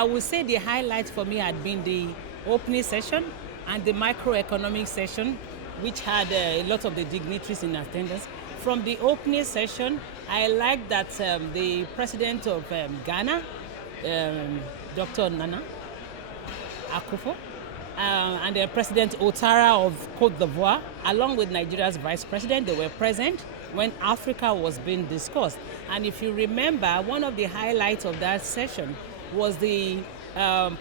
I would say the highlight for me had been the opening session and the microeconomic session, which had a lot of the dignitaries in attendance. From the opening session, I like that the president of Ghana, Dr. Nana Akufo, and the President Ouattara of Côte d'Ivoire, along with Nigeria's vice president, they were present when Africa was being discussed. And if you remember, one of the highlights of that session was the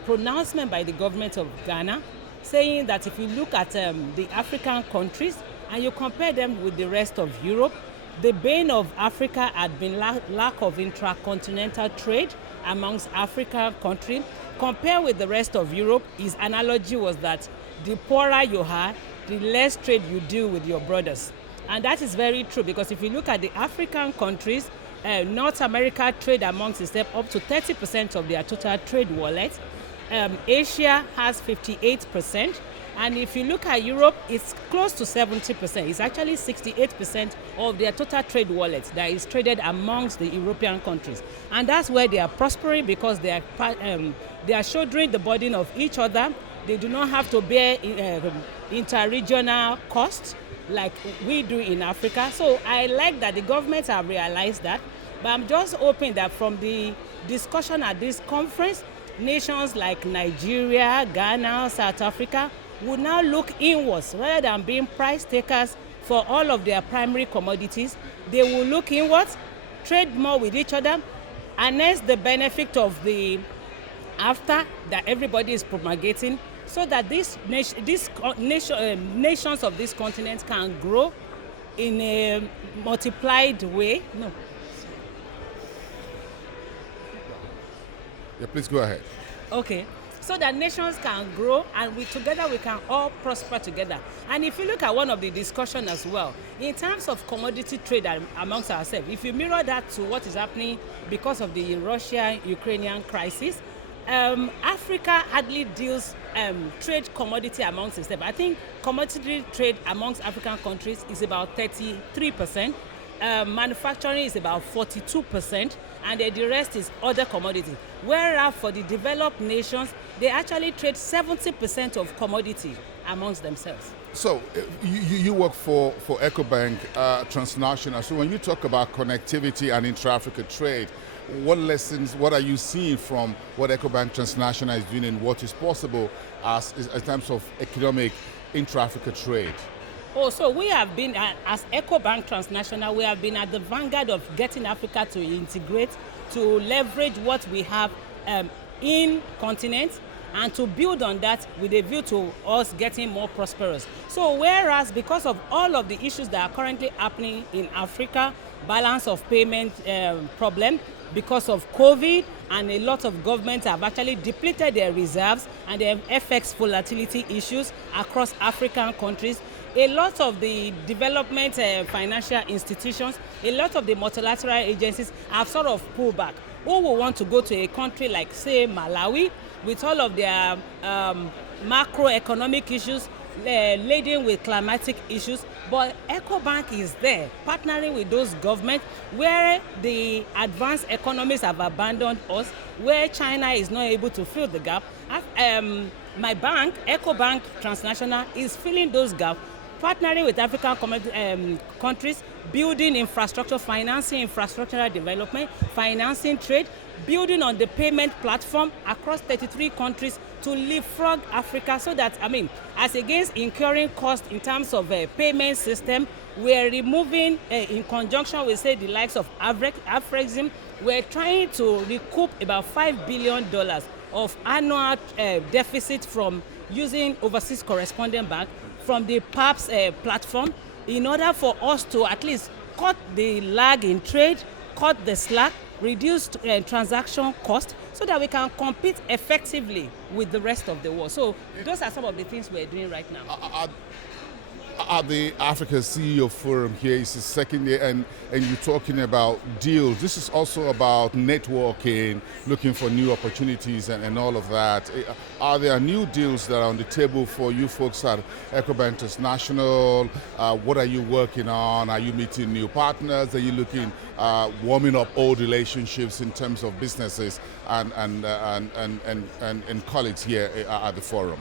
pronouncement by the government of Ghana, saying that if you look at the African countries and you compare them with the rest of Europe, the bane of Africa had been lack of intracontinental trade amongst African countries. Compared with the rest of Europe, his analogy was that the poorer you are, the less trade you do with your brothers. And that is very true, because if you look at the African countries, North America trade amongst itself up to 30% of their total trade wallet. Asia has 58%. And if you look at Europe, it's close to 70%. It's actually 68% of their total trade wallet that is traded amongst the European countries. And that's where they are prospering, because they are shouldering the burden of each other. They do not have to bear interregional costs like we do in Africa. So I like that the governments have realized that. But I'm just hoping that from the discussion at this conference, nations like Nigeria, Ghana, South Africa would now look inwards rather than being price takers for all of their primary commodities. They will look inwards, trade more with each other, harness the benefit of the after that everybody is propagating, so that nations of this continent can grow in a multiplied way. No. Yeah, please go ahead. Okay. So that nations can grow, and together we can all prosper together. And if you look at one of the discussion as well, in terms of commodity trade amongst ourselves, if you mirror that to what is happening because of the Russia-Ukrainian crisis, Africa hardly deals trade commodity amongst itself. I think commodity trade amongst African countries is about 33%. Manufacturing is about 42%, and the rest is other commodities. Whereas for the developed nations, they actually trade 70% of commodity amongst themselves. So you work for EcoBank Transnational. So when you talk about connectivity and intra-Africa trade, what lessons, what are you seeing from what EcoBank Transnational is doing, and what is possible in terms of economic intra-Africa trade? Oh, so we have been, as EcoBank Transnational, we have been at the vanguard of getting Africa to integrate, to leverage what we have in continents, and to build on that with a view to us getting more prosperous. So whereas because of all of the issues that are currently happening in Africa, balance of payment problem, because of COVID, and a lot of governments have actually depleted their reserves, and they have FX volatility issues across African countries. A lot of the development financial institutions, a lot of the multilateral agencies have sort of pulled back. Who will want to go to a country like, say, Malawi, with all of their macroeconomic issues, laden with climatic issues? But EcoBank is there, partnering with those governments where the advanced economies have abandoned us, where China is not able to fill the gap. My bank, EcoBank Transnational, is filling those gaps, partnering with African countries, building infrastructure, financing infrastructural development, financing trade, building on the payment platform across 33 countries to leapfrog Africa, so that, as against incurring costs in terms of a payment system, we're removing, in conjunction with, say, the likes of Afrexim, we're trying to recoup about $5 billion of annual deficit from using overseas correspondent bank from the PAPS platform, in order for us to at least cut the lag in trade, cut the slack, reduce transaction cost, so that we can compete effectively with the rest of the world. So those are some of the things we're doing right now. at the Africa CEO Forum here. It's the second year, and you're talking about deals. This is also about networking, looking for new opportunities and all of that. Are there new deals that are on the table for you folks at EcoBank International? What are you working on? Are you meeting new partners? Are you looking, warming up old relationships in terms of businesses and colleagues here at the forum?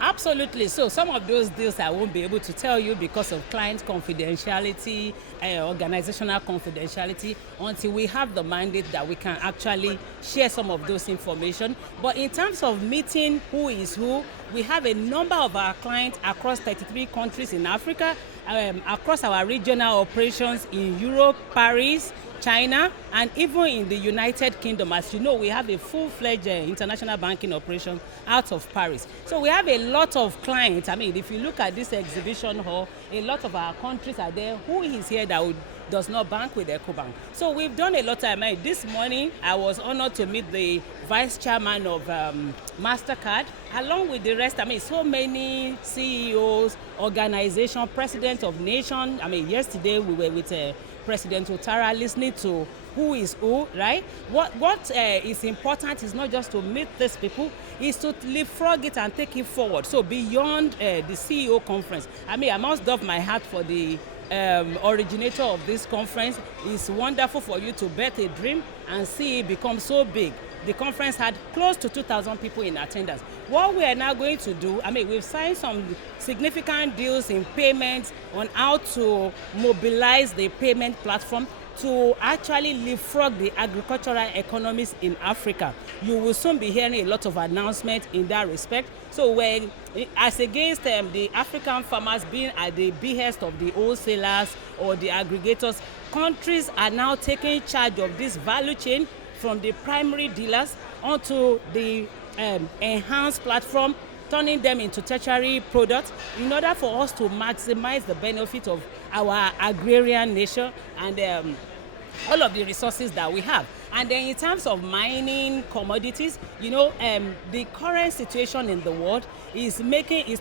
Absolutely. So some of those deals I won't be able to tell you because of client confidentiality, organizational confidentiality, until we have the mandate that we can actually share some of those information. But in terms of meeting who is who, we have a number of our clients across 33 countries in Africa, across our regional operations in Europe, Paris, China, and even in the United Kingdom. As you know, we have a full-fledged international banking operation out of Paris. So we have a lot of clients. I mean, if you look at this exhibition hall, a lot of our countries are there. Who is here that does not bank with EcoBank? So we've done a lot of. This morning, I was honored to meet the vice chairman of MasterCard, along with the rest. So many CEOs, organizations, presidents of nations. Yesterday we were with President Ouattara, listening to who is who, right? What is important is not just to meet these people, is to leapfrog it and take it forward. So beyond the CEO conference, I must doff my hat for the originator of this conference. It's wonderful for you to bet a dream and see it become so big. The conference had close to 2,000 people in attendance. What we are now going to do, we've signed some significant deals in payments on how to mobilize the payment platform to actually leapfrog the agricultural economies in Africa. You will soon be hearing a lot of announcements in that respect. So when, as against the African farmers being at the behest of the wholesalers or the aggregators, countries are now taking charge of this value chain from the primary dealers onto the enhanced platform, turning them into tertiary products in order for us to maximize the benefit of our agrarian nation and all of the resources that we have. And then in terms of mining commodities, the current situation in the world is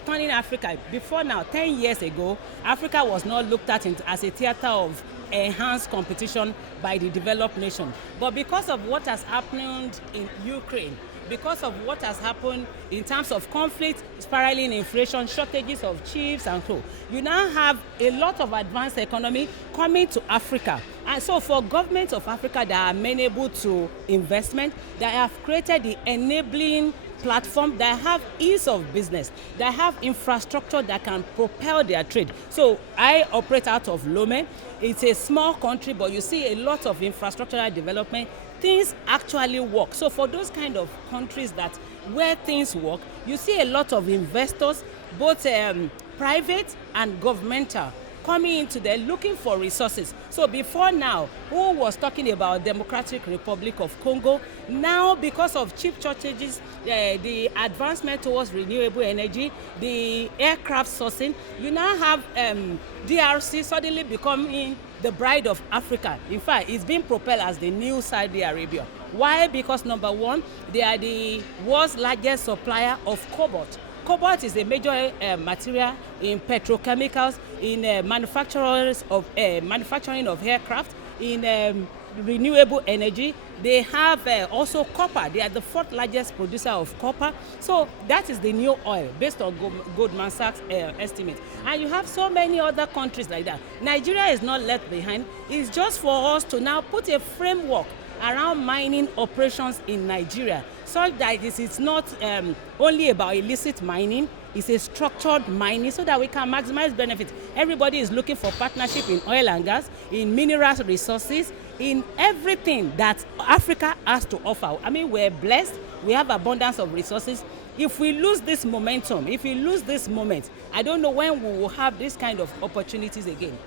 turning Africa. Before now, 10 years ago, Africa was not looked at as a theater of enhanced competition by the developed nation. But because of what has happened in Ukraine, because of what has happened in terms of conflict, spiraling inflation, shortages of chips and so, you now have a lot of advanced economy coming to Africa. And so for governments of Africa that are amenable to investment, that have created the enabling platform, that have ease of business, that have infrastructure that can propel their trade. So I operate out of Lome. It's a small country, but you see a lot of infrastructural development. Things actually work. So for those kind of countries where things work, you see a lot of investors, both private and governmental, coming into there looking for resources. So before now, who was talking about Democratic Republic of Congo? Now, because of chip shortages, the advancement towards renewable energy, the aircraft sourcing, you now have DRC suddenly becoming the bride of Africa. In fact, it's being propelled as the new Saudi Arabia. Why? Because number one, they are the world's largest supplier of cobalt. Cobalt is a major material in petrochemicals, in manufacturing of aircraft, in renewable energy. They have also copper. They are the fourth largest producer of copper. So that is the new oil based on Goldman Sachs estimate. And you have so many other countries like that. Nigeria is not left behind. It's just for us to now put a framework around mining operations in Nigeria, such that this is not only about illicit mining, it's a structured mining so that we can maximize benefits. Everybody is looking for partnership in oil and gas, in mineral resources, in everything that Africa has to offer. We're blessed, we have abundance of resources. If we lose this momentum, if we lose this moment, I don't know when we will have this kind of opportunities again.